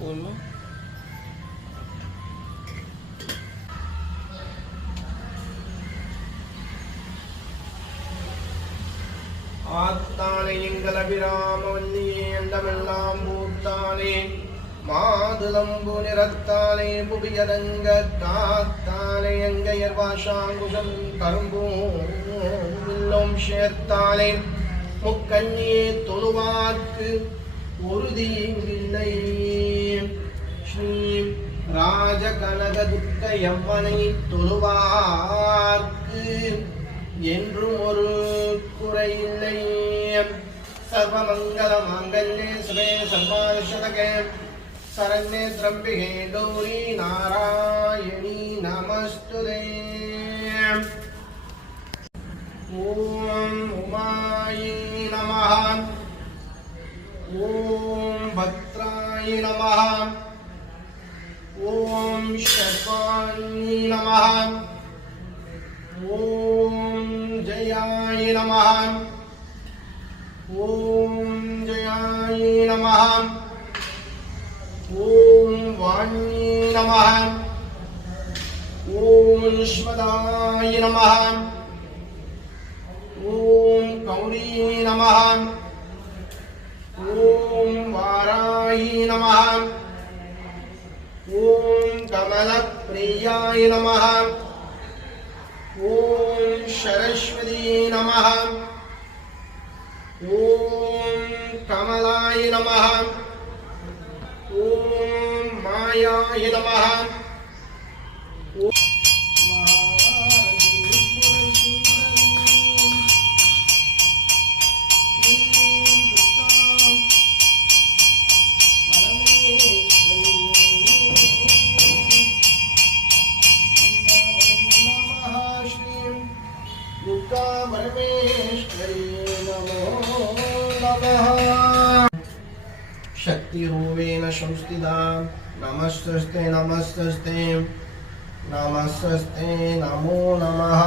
ஒன்று ஆத்தானே எங்கள் அபிராம வல்லியே அண்டமெல்லாம் பூத்தானே. மாதுளம்பு நிறத்தானே புவியதங்க தாத்தானே எங்கையர் பாஷாங்குஷம் கரும்பும் சேர்த்தானே முக்கண்ணியே தொழுவார்க்கு உறுதியில்லை கனகதுக்க எவ்வனை தொழுவார்க்கு. என்றும் ஒரு குறையில்லை சர்வமங்கல மாங்கல்யே சுரே சர்வாஷதகே சரண்யே திரம்பிகே கௌரி நாராயணி நமஸ்துதே. ஓம் உமாயி நமः ஓம் பத்ராய நமः ओम शताय नमः ओम जयाय नमः ओम जयाय नमः ओम वाणी नमः ओम निष्पदाय नमः ओम गौरी नमः கணபதியாய நம ஓம் சரஸ்வதி நம ஓம் கமலாய நம ஓம் மாயாய நம ஓம் शक्ति संस्थिता नमस्ते नमस्ते नमस्ते नमो नमः।